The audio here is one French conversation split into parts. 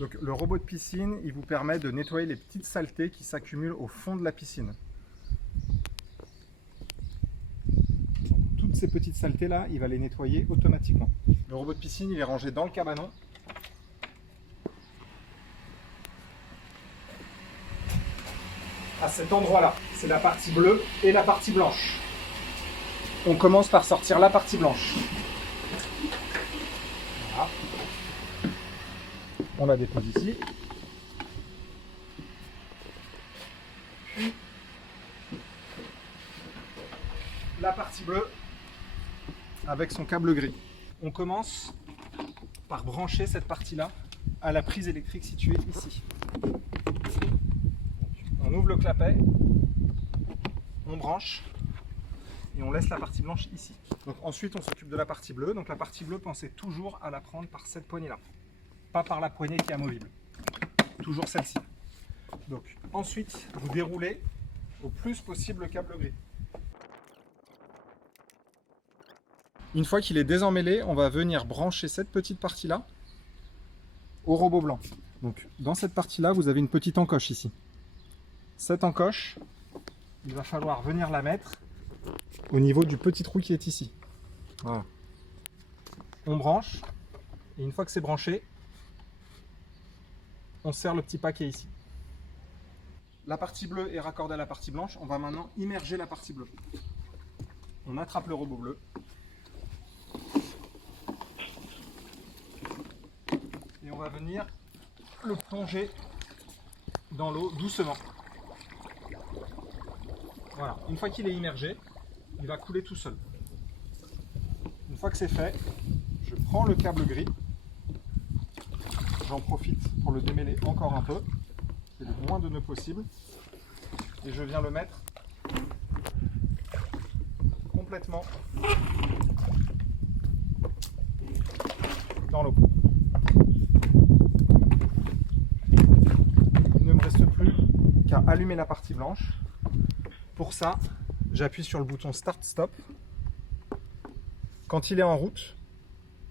Donc le robot de piscine, il vous permet de nettoyer les petites saletés qui s'accumulent au fond de la piscine. Donc, toutes ces petites saletés là, il va les nettoyer automatiquement. Le robot de piscine, il est rangé dans le cabanon. À cet endroit-là, c'est la partie bleue et la partie blanche. On commence par sortir la partie blanche. Voilà. On la dépose ici. Puis la partie bleue avec son câble gris. On commence par brancher cette partie-là à la prise électrique située ici. On ouvre le clapet, on branche et on laisse la partie blanche ici. Donc ensuite on s'occupe de la partie bleue. Donc la partie bleue, pensez toujours à la prendre par cette poignée là, pas par la poignée qui est amovible. Toujours celle-ci. Donc ensuite vous déroulez au plus possible le câble gris. Une fois qu'il est désemmêlé, on va venir brancher cette petite partie là au robot blanc. Donc dans cette partie là, vous avez une petite encoche ici. Cette encoche, il va falloir venir la mettre au niveau du petit trou qui est ici. Voilà. On branche, et une fois que c'est branché, on serre le petit paquet ici. La partie bleue est raccordée à la partie blanche, on va maintenant immerger la partie bleue. On attrape le robot bleu. Et on va venir le plonger dans l'eau doucement. Voilà, une fois qu'il est immergé, il va couler tout seul. Une fois que c'est fait, je prends le câble gris, j'en profite pour le démêler encore un peu, c'est le moins de nœuds possible, et je viens le mettre complètement dans l'eau. Il ne me reste plus qu'à allumer la partie blanche. Pour ça, j'appuie sur le bouton Start-Stop. Quand il est en route,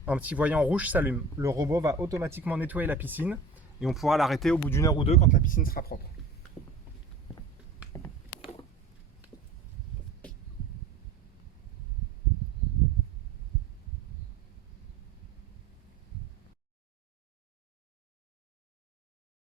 un petit voyant rouge s'allume. Le robot va automatiquement nettoyer la piscine et on pourra l'arrêter au bout d'1 heure ou deux quand la piscine sera propre.